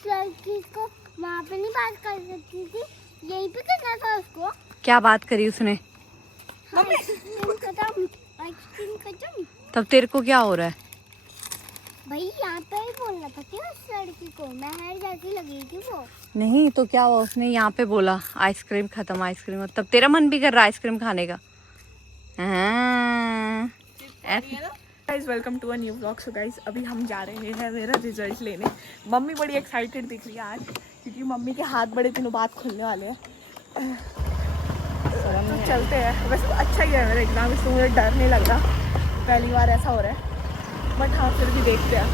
उस लड़की को वहाँ पे नहीं बात कर सकती थी, यहीं पे करना था उसको। क्या बात करी उसने? आइसक्रीम खत्म। तब तेरे को क्या हो रहा है? भाई यहाँ पे ही बोलना था कि उस लड़की को महर जैसी लगी थी वो। नहीं तो क्या हुआ, उसने यहाँ पे बोला आइसक्रीम खत्म, आइसक्रीम। तब तेरा मन भी कर रहा है आइसक्रीम खाने का? Guys welcome to a new vlog. So guys अभी हम जा रहे हैं मेरा रिजल्ट लेने। मम्मी बड़ी एक्साइटेड दिख रही है आज, क्योंकि मम्मी के हाथ बड़े दिनों बाद खुलने वाले हैं। तो चलते हैं। वैसे अच्छा ही है मेरा एग्ज़ाम, इससे मुझे डर नहीं लग रहा, पहली बार ऐसा हो रहा है। बट हाँ फिर भी देखते हैं।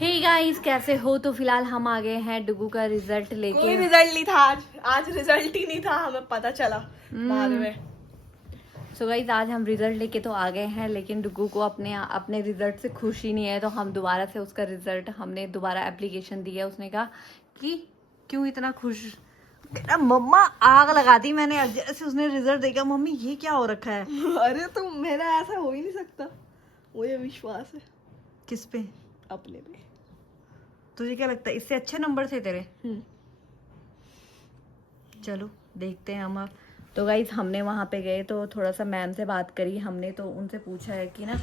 हे गाइस, कैसे हो? तो फिलहाल हम आ गए हैं डुगू का रिजल्ट लेके। कोई रिजल्ट नहीं था आज रिजल्ट ही नहीं था, हमें पता चला बाद में। सो गाइस आज हम रिजल्ट लेके तो आ गए हैं, लेकिन डुगू को अपने रिजल्ट से खुशी नहीं है, तो हम दोबारा से उसका रिजल्ट, हमने दोबारा एप्लीकेशन दी है। उसने कहा कि क्यों इतना खुश? मम्मा आग लगा दी मैंने जैसे उसने रिजल्ट देखा। मम्मी ये क्या हो रखा है? अरे तो मेरा ऐसा हो ही नहीं सकता, मुझे विश्वास है। किस पे? अपने पे। तुझे क्या लगता है इससे अच्छे नंबर थे तेरे? चलो देखते हैं हम अब। तो गाइज हमने वहाँ पे गए तो थोड़ा सा मैम से बात करी हमने, तो उनसे पूछा है कि ना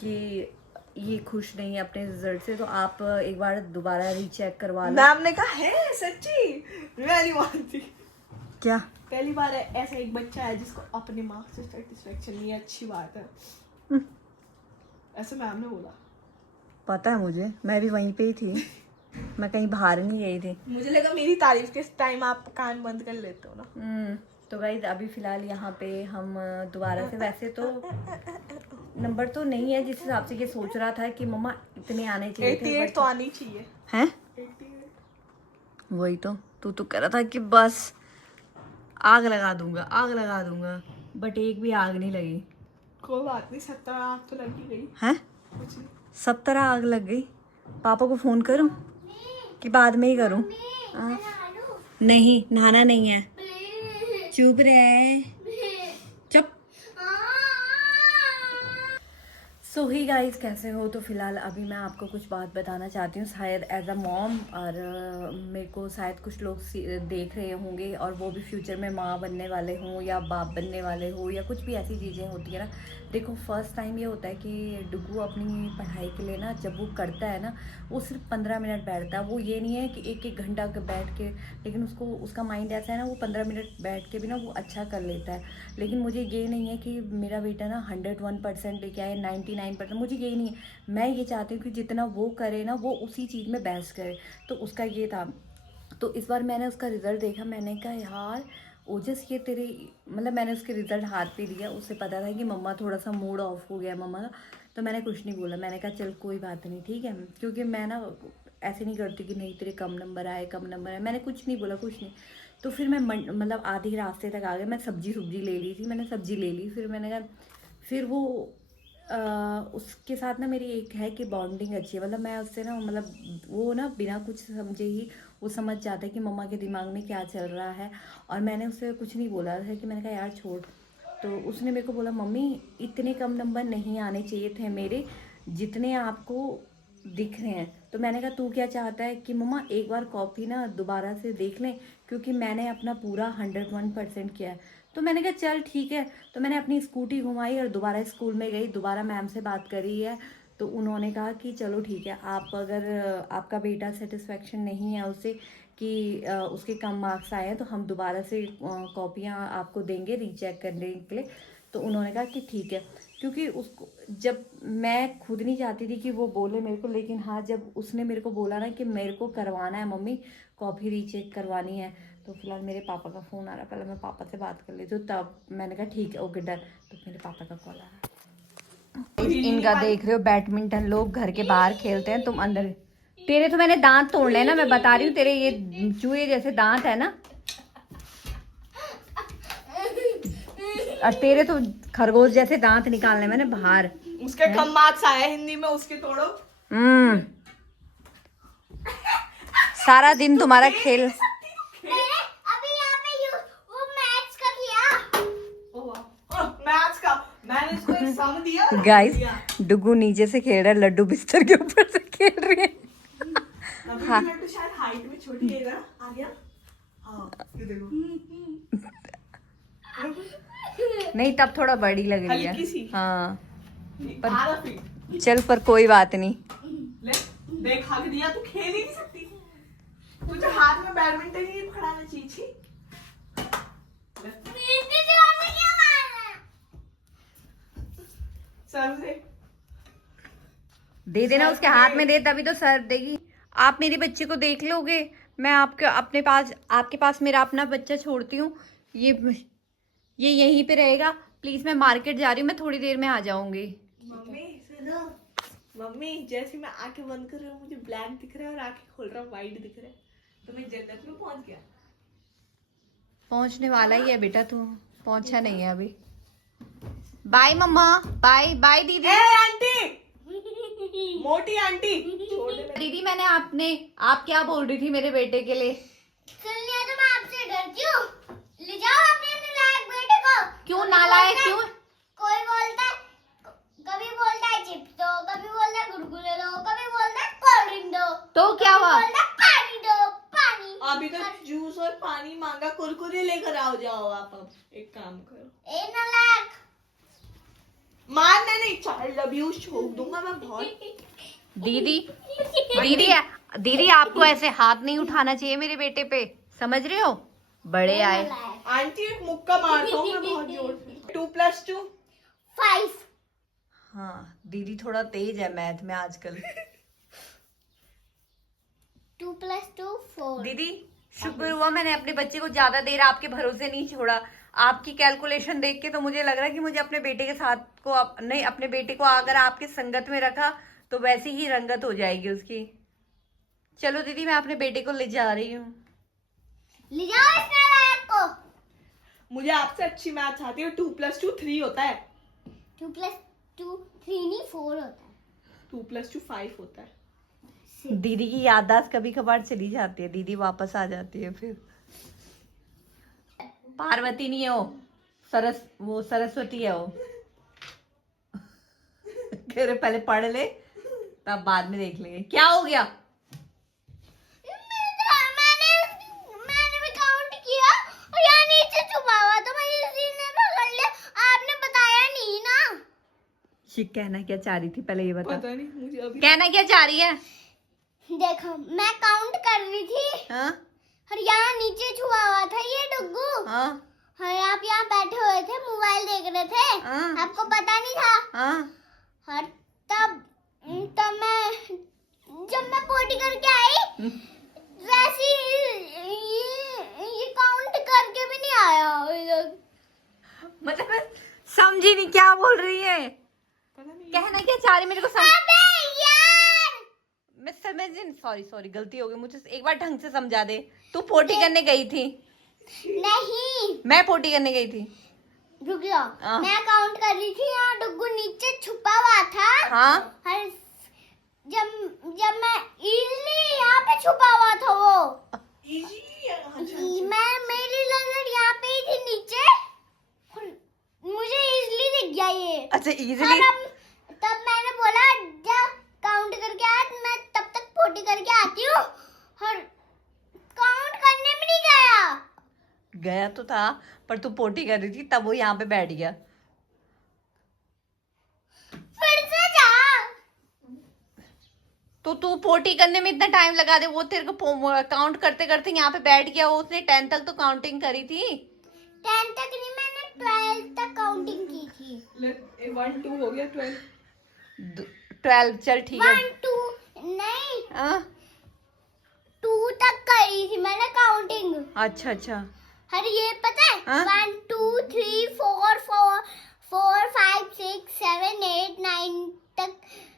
कि ये खुश नहीं है अपने रिजल्ट से, तो आप एक बार दोबारा रीचेक करवा लो। मैम ने कहा है सच्ची, मैं नहीं मानती। क्या? पहली बार ऐसा एक बच्चा है जिसको अपने मार्क्स से सेटिस्फेक्शन नहीं है, अच्छी बात है। ऐसे मैम ने बोला। पता है मुझे, मैं भी वहीं पे ही थी, मैं कहीं बाहर नहीं गई थी। मुझे लगा मेरी तारीफ के टाइम आप कान बंद कर लेते हो ना। तो गाइज अभी फिलहाल यहाँ पे हम दोबारा से, वैसे तो नंबर तो नहीं है जिस हिसाब से ये सोच रहा था कि मम्मा इतने आने चाहिए थे। 88 तो आनी चाहिए। हैं? 88। वही तो तू कह रहा था कि बस आग लगा दूंगा, बट एक भी आग नहीं लगी। कोई बात नहीं, 70 आग तो लगी गई। हैं? कुछ नहीं। 70 आग लग गई। पापा को फोन करूं कि बाद में ही करूं? नहीं, नहाना नहीं है। चुप रहे, चुप। सो ही गाइस, कैसे हो? तो फिलहाल अभी मैं आपको कुछ बात बताना चाहती हूँ, शायद एज अ मॉम, और मेरे को शायद कुछ लोग देख रहे होंगे और वो भी फ्यूचर में माँ बनने वाले हों या बाप बनने वाले हो, या कुछ भी ऐसी चीज़ें होती है ना। देखो फर्स्ट टाइम ये होता है कि डुगू अपनी पढ़ाई के लिए ना, जब वो करता है ना, वो सिर्फ 15 मिनट बैठता है। वो ये नहीं है कि एक घंटा बैठ के, लेकिन उसका माइंड ऐसा है ना, वो 15 मिनट बैठ के भी ना वो अच्छा कर लेता है। लेकिन मुझे ये नहीं है कि मेरा बेटा ना 101% लेके आए, 99%, मुझे यही नहीं है। मैं ये चाहती हूँ कि जितना वो करे ना, वो उसी चीज़ में बेस्ट करे। तो उसका ये था। तो इस बार मैंने उसका रिज़ल्ट देखा, मैंने कहा यार ओजस ये तेरे, मतलब मैंने उसके रिज़ल्ट हाथ पे दिया, उससे पता था कि मम्मा थोड़ा सा मूड ऑफ हो गया मम्मा का। तो मैंने कुछ नहीं बोला, मैंने कहा चल कोई बात नहीं, ठीक है, क्योंकि मैं ना ऐसे नहीं करती कि नहीं तेरे कम नंबर आए, मैंने कुछ नहीं बोला, कुछ नहीं। तो फिर मैं मतलब आधे रास्ते तक आ गए, मैं सब्जी ले ली थी, मैंने सब्जी ले ली। फिर मैंने कहा, फिर वो उसके साथ ना मेरी एक है कि बॉन्डिंग अच्छी है, मतलब मैं उससे ना, मतलब वो ना बिना कुछ समझे ही वो समझ जाता है कि मम्मा के दिमाग में क्या चल रहा है। और मैंने उससे कुछ नहीं बोला था, कि मैंने कहा यार छोड़। तो उसने मेरे को बोला मम्मी इतने कम नंबर नहीं आने चाहिए थे मेरे, जितने आपको दिख रहे हैं। तो मैंने कहा तू क्या चाहता है कि मम्मा एक बार कॉपी ना दोबारा से देख लें, क्योंकि मैंने अपना पूरा 101% किया है। तो मैंने कहा चल ठीक है। तो मैंने अपनी स्कूटी घुमाई और दोबारा स्कूल में गई, दोबारा मैम से बात करी है। तो उन्होंने कहा कि चलो ठीक है, आप अगर आपका बेटा सेटिस्फेक्शन नहीं है उससे कि उसके कम मार्क्स आए हैं, तो हम दोबारा से कॉपियाँ आपको देंगे रीचेक करने के लिए। तो उन्होंने कहा कि ठीक है, क्योंकि उसको, जब मैं खुद नहीं चाहती थी कि वो बोले मेरे को, लेकिन हाँ जब उसने मेरे को बोला ना कि मेरे को करवाना है मम्मी, कॉपी रीचेक करवानी है, तो फिलहाल मेरे पापा का फ़ोन आ रहा है, पहले मैं पापा से बात कर लेती हूँ। तब मैंने कहा ठीक है ओके डन। तो मेरे पापा का कॉल आ रहा है। इनका देख रहे हो, बैडमिंटन लोग घर के बाहर खेलते हैं, तुम अंदर। तेरे तो मैंने दांत तोड़ ले ना, मैं बता रही हूँ, तेरे ये चूहे जैसे दांत है ना, और तेरे तो खरगोश जैसे दांत निकालने मैंने बाहर। उसके कम मार्क्स आए हिंदी में, उसके तोड़ो। सारा दिन तुम्हारा खेल। अभी यहाँ पे वो मैथ्स कर लिया। मैथ्स का मैंने इसको एक सम दिया। गाइस डुगू नीचे से खेल रहा है, लड्डू बिस्तर के ऊपर से खेल रही है। नहीं तब थोड़ा बड़ी लग रही है। हल्की सी। हाँ पर आधा फीट। चल पर कोई बात नहीं। ले देख हक दिया, तू खेल ही नहीं सकती, तुझे हाथ में बैडमिंटन ही पकड़ाना चाहिए। छी। सर्व दे देना उसके हाथ में, दे तभी तो सर्व देगी। आप मेरी बच्ची को देख लोगे, मैं आपके पास मेरा अपना बच्चा छोड़ती हूँ। ये यहीं पे रहेगा। प्लीज मैं मार्केट जा रही हूँ, मैं थोड़ी देर में आ जाऊंगी। मम्मी सुनो, मम्मी जैसे मैं आंखें बंद कर रही हूँ मुझे ब्लैक दिख रहा है और आंखें खोल रहा हूँ व्हाइट दिख रहा है, तो मैं जन्नत में पहुंच गया। पहुंचने वाला ही है बेटा, तू पहुंचा नहीं है अभी। बाय मम्मा, बाय बाय दीदी। आंटी, मोटी आंटी छोड़ दे। दीदी आप क्या बोल रही थी मेरे बेटे के लिए? सुनिए तो मैं आपसे डरती हूँ, ले जाओ अपने नालायक बेटे को। क्यों नालायक क्यों? कोई बोलता है, कभी बोलता है चिप्स दो, कभी बोलता है कुरकुरे दो, कभी बोलता है कोल्ड ड्रिंक दो, तो क्या हुआ? बोलता है पानी दो, पानी। अभी तो जूस और पानी मांगा, कुरकुरे लेकर आओ जाओ आप। अब एक काम करो, ए नालायक, मारना नहीं, चाइल्ड अब्यूज छोड़ दूंगा मैं बहुत। दीदी दीदी आपको ऐसे हाथ नहीं उठाना चाहिए मेरे बेटे पे, समझ रहे हो? बड़े आए। आंटी एक मुक्का मारता हूँ मैं बहुत जोर से। 2 + 2 5। हाँ दीदी थोड़ा तेज है मैथ में आजकल। 2 + 2 4। दीदी शुक्र हुआ मैंने अपने बच्चे को ज्यादा देर आपके भरोसे नहीं छोड़ा। आपकी कैलकुलेशन देख के तो मुझे लग रहा है कि मुझे अपने बेटे के साथ को नहीं, अपने बेटे को अगर आपके संगत में रखा तो वैसी ही रंगत हो जाएगी उसकी। चलो दीदी मैं अपने बेटे को ले जा रही हूँ। ले जाओ इस नालायक को। मुझे आपसे अच्छी मैथ आती है। 2 + 2 3 होता है। 2 + 2 3 नहीं 4 होता है। 2 + 2 5 होता है। दीदी की याददाश्त कभी कभार चली जाती है, दीदी वापस आ जाती है फिर। पार्वती नहीं है वो सरस्वती है वो। कह रहे पहले पढ़ ले तब बाद में देख लेंगे। क्या हो गया? मैंने भी काउंट किया और यहाँ नीचे छुपा हुआ तो मैं इसी ने पकड़ लिया। आपने बताया नहीं ना। ये कहना क्या चाह रही थी पहले ये बता। पता नहीं मुझे अभी। कहना क्या चाह रही है? देखो मैं काउंट कर रही थी हाँ और यहाँ नीचे छुपा हुआ था ये डुग्गू। हाँ और आप यहाँ बैठे हुए थे, मोबाइल देख रहे थे। हाँ। आपको पता नहीं था। हाँ। और तब मैं जब मैं पोटी करके आई वैसे ये काउंट करके भी नहीं आया। मतलब मैं समझी नहीं क्या बोल रही है। पता नहीं। कहना क्या चाह रही मेरे को समझ। अबे यार, मैं समझ नहीं। सॉरी गलती हो गई मुझे, एक बार ढंग से समझा दे। तू पोटी करने गई थी? नहीं मैं पोटी करने गई थी। रुक जाओ, हाँ। मैं काउंट कर रही थी। यहाँ डुग्गू नीचे छुपा हुआ था। हाँ और जब मैं इजली यहाँ पे छुपा हुआ था वो। मेरी नजर यहाँ पे ही थी नीचे। मुझे इजली दिख गया ये। अच्छा इजीली। तब मैंने बोला जब काउंट करके आया मैं तब तक पोटी करके आती हूँ। और काउंट करने में नहीं गया तो था पर तू पोटी कर रही थी तब वो यहाँ पे बैठ गया। फिर से जा। तो तू पोटी करने में इतना टाइम लगा दे, वो तेरे को काउंट करते करते यहाँ पे बैठ गया। वो उसने 10 तक तो काउंटिंग करी थी। 10 तक नहीं, मैंने 12 तक काउंटिंग की थी। 1 2 हो गया 12। 12 चल ठीक है। 1 2 नहीं हाँ 2 तक करी थी मैंने काउंटिंग। अच्छा। अरे ये पता है हाँ? 1 2 3 4 5 6 7 8 9 तक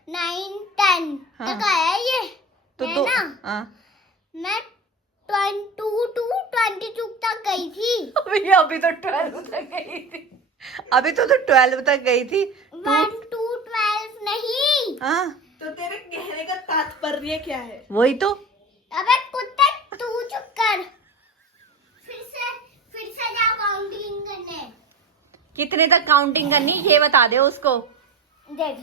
9 10 हाँ। तक आया ये तो है दो ना। हाँ। मैं 22 तक गई थी। अभी तो 12 तक गई थी। अभी तो 12 तक गई थी। 1 2 12 नहीं। हाँ तो तेरे कहने का तात्पर्य क्या है? वही तो। अबे कुत्ते तू चुप कर। फिर से जाओ काउंटिंग करने। कितने तक काउंटिंग करनी ये बता दे उसको। देख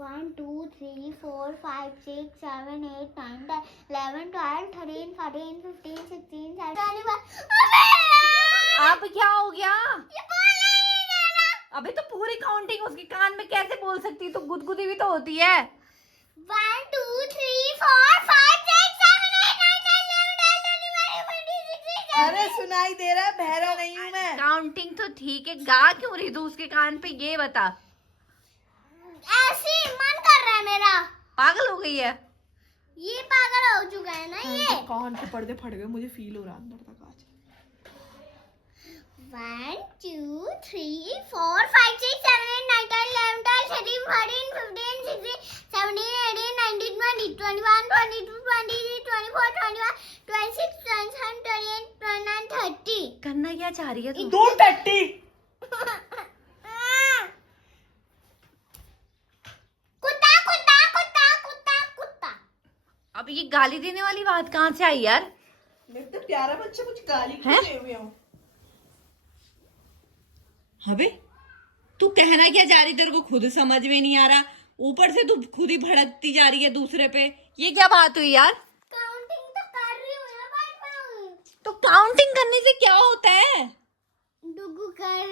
1 2 3 4 5 6 7 8 9 10 11 12 13 14 15 16 17 18 19 20। अब क्या हो गया? ये बोलने ही नहीं दे रहा। अबे तो पूरी काउंटिंग उसके कान में कैसे बोल सकती है? तो गुदगुदी भी तो होती है। 1 2 3 4 5 6 7 8 9 10 11 12 13 14 अरे सुनाई दे रहा है, बहरा नहीं हूँ मैं। काउंटिंग तो ठीक है, गा क्यों रही तू उसके कान पे, ये बता। ऐसे ही मन कर रहा है मेरा। पागल हो गई है? ये पागल हो चुका है ना ये। कान के पर्दे फट गए, मुझे फील हो रहा है अंदर तक आज। 1 2 3 4 5 6 7 8 9 10 11 12 13 14 15 16 17 18 19 20 21 22 23 24 25 26 27 28 29 30। करना क्या चाह रही है तू? दो टट्टी। कुत्ता कुत्ता कुत्ता कुत्ता कुत्ता। अब ये गाली देने वाली बात कहाँ से आई यार? मैं तो प्यारा बच्चा, कुछ गाली हैं? क्यों दे हुए हूँ? अबे तू कहना क्या चाह रही, तेरे को खुद समझ में नहीं आ रहा, ऊपर से तू खुद ही भड़कती जा रही है दूसरे पे। ये क्या बात हुई यार? काउंटिंग तो कर रही हूँ ना भाई। तो काउंटिंग करने से क्या होता है? डुगू कर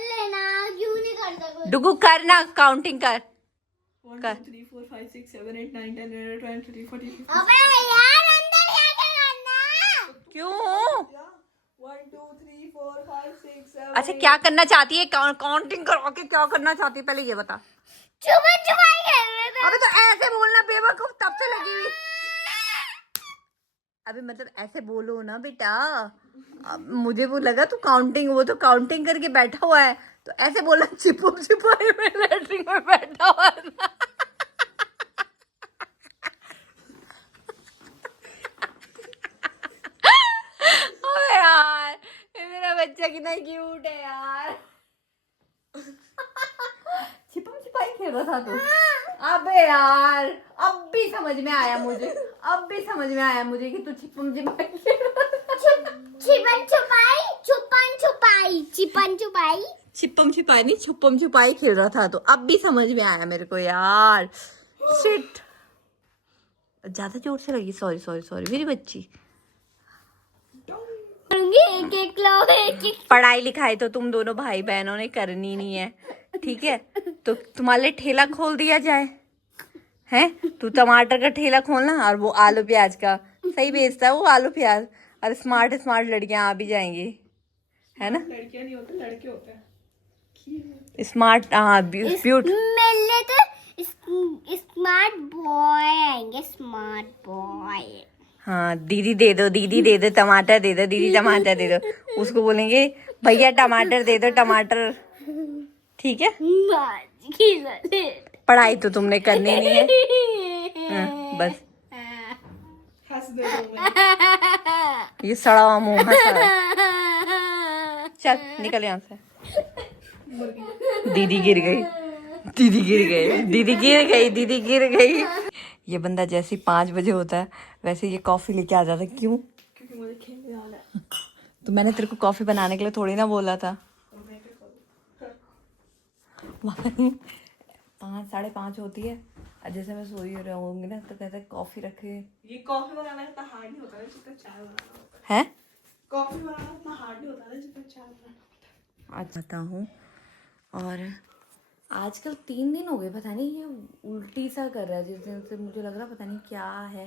लेना, क्यों नहीं करता कोई? डुगू करना, काउंटिंग कर। 1 कर। 2 3 4 5 6 7 8 9 10 11 12 13 14 15 अबे यार अंदर जाके करना। क्यों? 1 2 3 4 5 6 7। अच्छा क्या करना चाहती है? काउंटिंग करा के क्या करना चाहती है, पहले ये बता। छुपा छुपाई खेल रहे थे। अबे तो ऐसे बोलना बेवकूफ, तब से लगी हुई। अबे मतलब ऐसे बोलो ना बेटा। अब मुझे वो लगा तू काउंटिंग, वो तो काउंटिंग करके बैठा हुआ है, तो ऐसे बोला छिपो छिपाई में लेटरिन में बैठा हुआ है ना। अबे यार ये मेरा बच्चा कितना क्यूट है यार। छिपम छिपाई खेल रहा था तू? अबे यार अब भी समझ में आया मुझे, अब भी समझ में आया मुझे कि तू छिपम छिपाई खेल रहा था। छिपन छुपाई छुपन छुपाई छिपन छुपाई। छिपम छिपाई नहीं, छुपम छिपाई खेल रहा था, तो अब भी समझ में आया मेरे को यार। शिट, ज्यादा जोर से लगी, सॉरी सॉरी सॉरी मेरी बच्ची। एक एक लो एक एक। पढ़ाई लिखाई तो तुम दोनों भाई बहनों ने करनी नहीं है, ठीक है? तो तुम्हारे लिए ठेला खोल दिया जाए, हैं? तू टमाटर का ठेला खोलना और वो आलू प्याज का, सही बेचता है वो आलू प्याज। और स्मार्ट स्मार्ट लड़कियां आ भी जाएंगी, है ना? लड़कियां नहीं होते, लड़के होते हैं। स्मार्ट, हाँ ब्यूट। मिलने तो स्मार्ट बॉय आएंगे, स्मार्ट बॉय। हाँ दीदी दे दो, दीदी दे दो टमाटर, दे दो दीदी टमाटर दे दो। उसको बोलेंगे भैया टमाटर दे दो, टमाटर, ठीक है? पढ़ाई तो तुमने करनी नहीं है, हाँ, बस हंस दे रहा हूँ मैं। ये सड़ा हुआ मुंह हंस रहा है। चल निकल यहाँ से। दीदी गिर गई, दीदी गिर गई, दीदी गिर गई, दीदी गिर गई। ये बंदा जैसे 5 बजे होता है वैसे ये कॉफी लेके आ जाता है। क्यों? क्योंकि मुझे खेलने जाना है। तो मैंने तेरे को कॉफी बनाने के लिए थोड़ी ना बोला था। 5 साढ़े 5 होती है, और जैसे मैं सोई रहूंगी ना तो कहता है कॉफी रखे। ये कॉफी बनाना इतना हार्ड नहीं होता है जितना चाय बनाना होता है? है। कॉफी बनाना इतना हार्ड नहीं होता है जितना चाय बनाना होता है। आज आता हूँ, और आजकल 3 दिन हो गए, पता नहीं ये उल्टी सा कर रहा है, जिस दिन से मुझे लग रहा पता नहीं क्या है।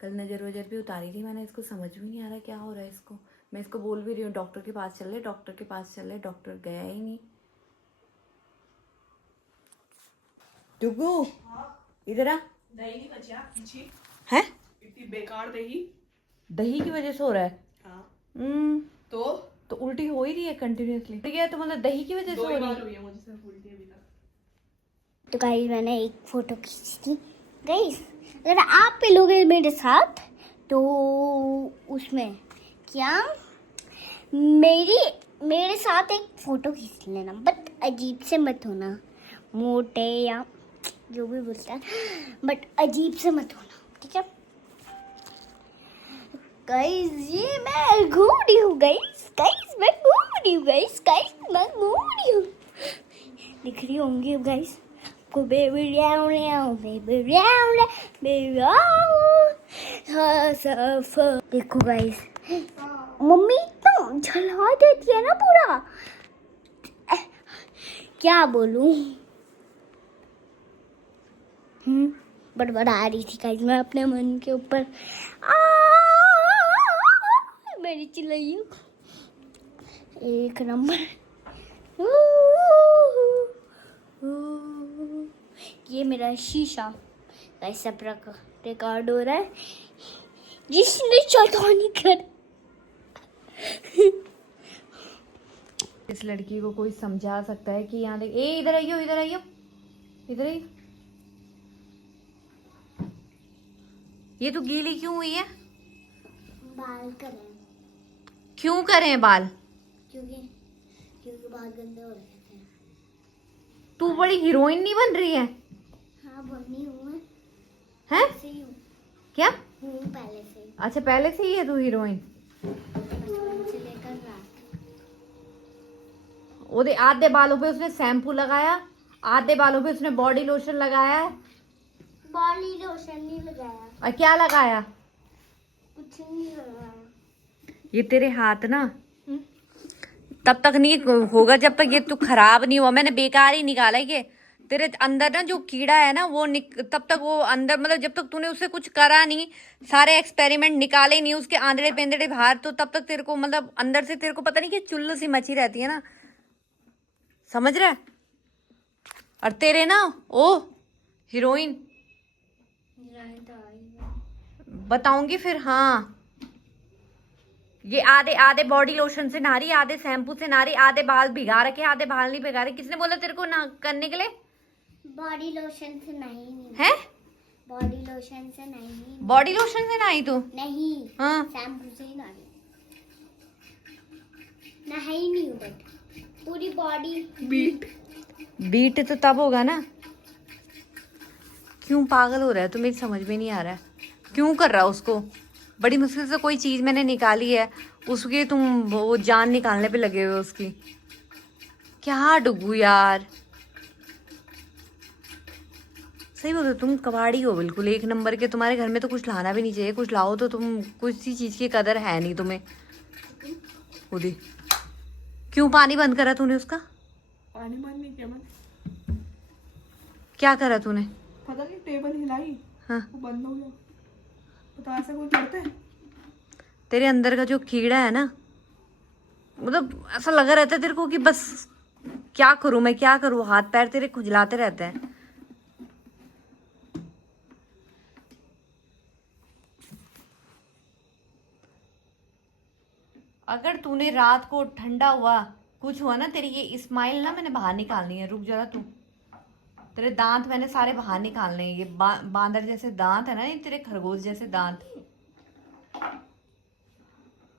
कल नज़र वजर भी उतारी थी मैंने, इसको समझ भी नहीं आ रहा क्या हो रहा है इसको। मैं इसको बोल भी रही हूँ डॉक्टर के पास चल ले, डॉक्टर के पास चल ले, डॉक्टर गया ही नहीं। टुकू इधर आ। दही नहीं बचा पीछे है? इतनी बेकार दही। दही की वजह से हो रहा है? हाँ। तो उल्टी हो ही रही है कंटिन्यूअसली। ठीक है, तो मतलब दही की वजह से हो रही है। हुई है मुझे सिर्फ उल्टी अभी तक। तो गाइस मैंने एक फोटो खींची थी गाइस, अगर आप भी लोगे मेरे साथ तो उसमें क्या मेरे साथ एक फोटो खींच लेना, बट अजीब से मत होना, मोटे या जो भी बोलता है, बट अजीब से मत होना, ठीक है गाइस? ये मैं घूम रही हूँ गाइस, मैं घूम रही हूँ गाइस, मैं घूम रही हूँ, दिख रही होंगी गाइस को। बेबी देखो गाइस, मम्मी इतना जला देती है ना पूरा। क्या बोलूं। बड़बड़ा रही थी गाइस मैं अपने मन के ऊपर। मेरी चिल्लाई एक नंबर। ये मेरा शीशा गाइस सब रिकॉर्ड हो रहा है। जिसने चौथानी कर इस लड़की को कोई समझा सकता है कि यहाँ देख, ए इधर आइयो, इधर आइयो, इधर आइयो। ये तो गीली क्यों हुई है? बाल करें क्यों करें बाल? क्योंकि बाल गंदे हो रहे थे। तू बड़ी हीरोइन नहीं बन रही है? हाँ बनी हूँ मैं। हैं? ऐसे ही हूँ। क्या? हूँ पहले से ही। अच्छा पहले से ही है तू हीरोइन? बचपन से लेकर रात। ओदे आधे बालों पे उसने शैम्पू लगाया, आधे बालों पे उसने बॉडी लोशन लगाया है। बॉडी लोशन नहीं लगाया। और क्या लगाया? कुछ नहीं लगाया। ये तेरे हाथ ना तब तक नहीं होगा जब तक ये तू खराब नहीं हुआ। मैंने बेकार ही निकाला ये। तेरे अंदर ना जो कीड़ा है ना वो तब तक वो अंदर, मतलब जब तक तूने उससे कुछ करा नहीं, सारे एक्सपेरिमेंट निकाले नहीं, उसके आंधड़े पेंदड़े बाहर, तो तब तक तेरे को मतलब अंदर से तेरे को पता नहीं कि चुल्लू सी मची रहती है ना, समझ रहा है? और तेरे ना ओ हीरोइन बताऊंगी फिर। हाँ ये आधे आधे बॉडी लोशन से नहा रही, आधे शैम्पू से नहा रही, आधे बाल भिगा रखे, आधे बाल नहीं भिगा रहे। किसने बोला तेरे को ना करने के लिए? बॉडी लोशन से नहीं है? बॉडी लोशन से नहीं। बॉडी लोशन से नहाई तू? नहीं। हाँ शैम्पू से ही नहाई नहीं हूँ बट पूरी बॉडी बीट तो तब होगा ना। क्यों पागल हो रहा है तू? मेरी समझ में नहीं आ रहा है क्यों कर रहा है उसको। बड़ी मुश्किल से कोई चीज मैंने निकाली है, उसकी तुम वो जान निकालने पे लगे हुए उसकी। क्या डुगू यार, सही बोल रहे हो, तुम कबाड़ी हो बिल्कुल एक नंबर के। तुम्हारे घर में तो कुछ लाना भी नहीं चाहिए, कुछ लाओ तो तुम कुछ सी चीज की कदर है नहीं तुम्हें। खुद ही क्यों पानी बंद करा तूने उसका? पानी बंद नहीं किया मैंने। क्या करा तूने? पता नहीं टेबल हिलाई, हाँ वो बंद हो गया। पता ऐसा कोई करता है? तेरे अंदर का जो कीड़ा है ना, मतलब ऐसा लगा रहता है तेरे को कि बस क्या करूं मैं, क्या करूं। हाथ पैर तेरे खुजलाते रहते हैं। अगर तूने रात को ठंडा हुआ कुछ हुआ ना, तेरी ये स्माइल ना मैंने बाहर निकालनी है। रुक जरा तू, तेरे दांत मैंने सारे बाहर निकालने हैं। ये बांदर जैसे दांत है ना, ये तेरे खरगोश जैसे दांत।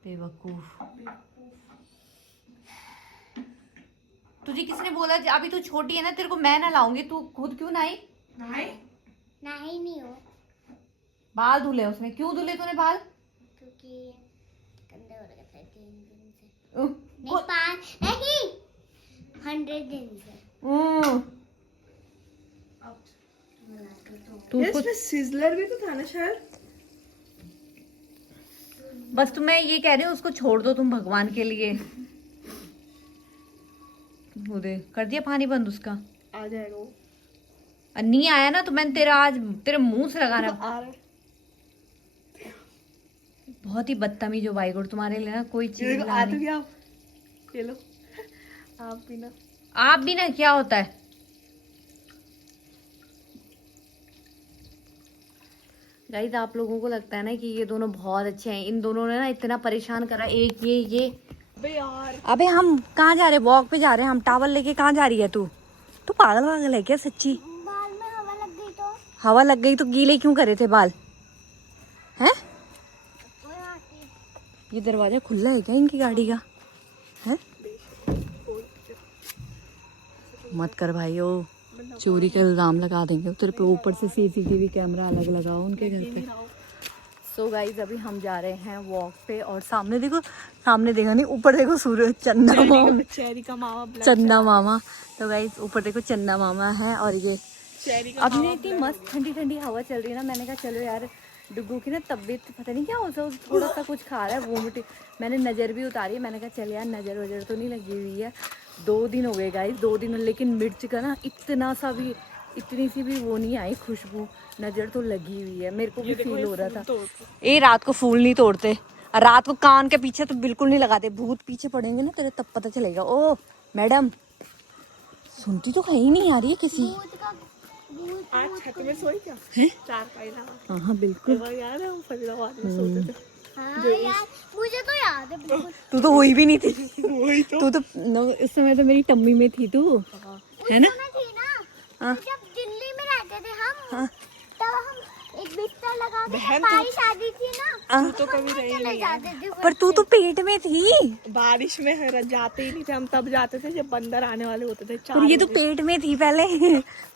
बेवकूफ। तुझे किसने बोला? अभी तू छोटी है ना, तेरे को मैं ना लाऊंगी। तू खुद क्यों नहाई? नहाई नहीं हो। बाल धुले उसने। क्यों धुले तूने बाल? क्योंकि गंदे हो रहे थे 3 दिन से। को- नहीं 100 दिन से। तू उसको इसमें सिजलर भी तो था ना शायद। बस मैं ये कह रही हूँ उसको छोड़ दो तुम भगवान के लिए। वो दे कर दिया पानी बंद उसका। आ जाएगा वो। और नहीं आया ना तो मैंने तेरा आज तेरे मुंह से लगाना। आ रहा है। बहुत ही बदतमीज हो भाई गुड़ तुम्हारे लिए ना कोई ये चीज देखो, आ तो लानी। गया। ये लो आप भी ना। आप भी ना क्या होता है? गाइस आप लोगों को लगता है ना कि ये दोनों बहुत अच्छे हैं। इन दोनों ने ना इतना परेशान करा। एक ये अबे यार अबे हम कहाँ जा रहे हैं? वॉक पे जा रहे हैं हम। टावल लेके कहाँ जा रही है तू? तू पागल वागल है क्या सच्ची? बाल में हवा लग गई तो हवा लग गई तो गीले क्यों करे थे बाल? हैं? ये दरवाजा खुला है क्या इनकी गाड़ी का? हैं? मत कर भाई, ओ चोरी का इल्जाम लगा देंगे तेरे पे। ऊपर से सीसीटीवी कैमरा अलग लगाओ उनके घर पे। सो गाइज अभी हम जा रहे हैं वॉक पे। और सामने देखो, सामने देखो नहीं ऊपर देखो सूरज, चंदा मामा, चेरी का मामा ब्लैक चंदा मामा। तो गाइज ऊपर देखो चंदा मामा है। और ये चेरी का अब नहीं इतनी मस्त ठंडी ठंडी हवा चल रही है ना, मैंने कहा चलो यार डुगू की ना तबीयत पता नहीं क्या हो सा थोड़ा सा कुछ खा रहा है वोमिट। मैंने नज़र भी उतारी, मैंने कहा चल यार नज़र वजर तो नहीं लगी हुई है। 2 दिन हो गए गाइस, 2 दिन, लेकिन मिर्च का ना इतना सा भी, इतनी सी भी वो नहीं आई खुशबू, नज़र तो लगी हुई है। मेरे को भी फील हो रहा था। ये रात को फूल नहीं तोड़ते, रात को कान के पीछे तो बिल्कुल नहीं लगाते, भूत पीछे पड़ेंगे ना तेरे तब पता चलेगा। ओ मैडम सुनती तो कहीं नहीं आ रही है किसी। आज छत में सोई क्या? हैं? 4 पायला। हाँ हाँ बिल्कुल। याद है हम फरीदाबाद में सोते थे। हाँ यार मुझे तो याद है बिल्कुल। तू तो हुई भी नहीं थी। वही तो। तू तो उस समय तो मेरी टम्मी में थी तू, है ना? उस समय थी ना, हाँ। जब दिल्ली में रहते थे हम, हाँ। तब हम एक बिस्तर लगा के बहन पापा की शादी थी ना, हाँ। तो कभी रही चले नहीं है। जाते थे पर तू तो पेट में थी। बारिश में जाते ही नहीं थे हम, तब जाते थे जब बंदर आने वाले होते थे। पर ये तो पेट में थी पहले।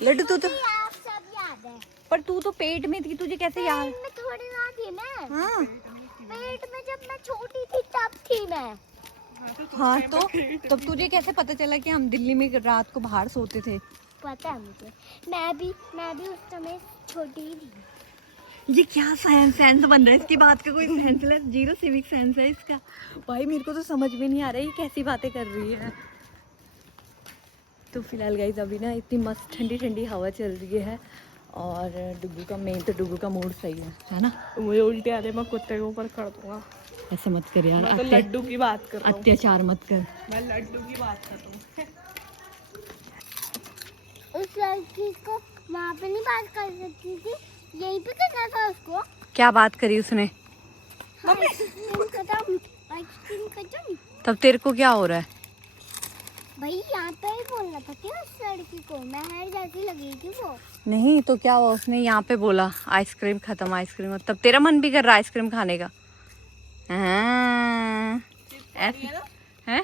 लड्डू तू तो, मुझे आप सब याद है। पर तू तो पेट में थी, तुझे कैसे याद? पेट में थोड़ी ना थी मैं, हाँ पेट में जब मैं छोटी थी तब थी मैं। हाँ तो तब तुझे कैसे पता चला कि हम दिल्ली में रात को बाहर सोते थे? पता है मुझे, मैं भी उस समय छोटी ही थी। ये क्या सेंस बन रहा है इसकी बात का? कोई सेंसलेस, जीरो सिविक सेंस है इसका। भाई मेरे को तो समझ में नहीं आ रहा है ये कैसी बातें कर रही है। तो फिलहाल गाइस अभी ना इतनी मस्त ठंडी ठंडी हवा चल रही है और डुगू का मेन तो डुगू का मूड सही है ना? मुझे उल्टे आ रहे, मैं कुत्ते के ऊपर कर दूंगा। ऐसे मत कर यार, मैं तो लड्डू की बात कर रहा हूँ। अत्याचार मत कर। मैं लड्डू की बात कर रहा हूँ। उस लड़की को वहाँ पे नहीं बात कर सकती थी, यहीं पे करना था उसको। क्या बात करी उसने? आइसक्रीम खत्म। तब तेरे को क्या हो रहा है? भाई यहाँ पे ही बोलना था क्या उस लड़की को, मैं हर जैसी लगी थी वो। नहीं तो क्या हुआ, उसने यहाँ पे बोला आइसक्रीम खत्म, आइसक्रीम, तब तेरा मन भी कर रहा है आइसक्रीम खाने का? हाँ ऐसे है।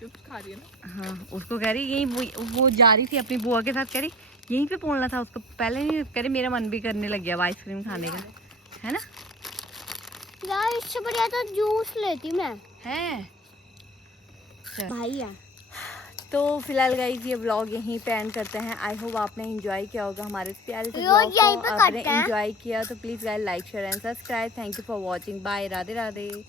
चिप्स खा रही है ना? हाँ उसको कह रही यही वो जा रही थी अपनी बुआ के साथ, कह रही यहीं पे बोलना था उसको पहले, नहीं कह रही मेरा मन भी करने लग गया अब आइसक्रीम खाने का, है ना? यार इससे बढ़िया तो जूस लेती मैं। है भाई यार तो फिलहाल गाइस ये व्लॉग यहीं पे एंड करते हैं। आई होप आपने एंजॉय किया होगा हमारे प्यारे से व्लॉग यहीं को। पे आपने करते हैं। एंजॉय किया तो please guys like share and subscribe. Thank you for watching. Bye, Radhe Radhe.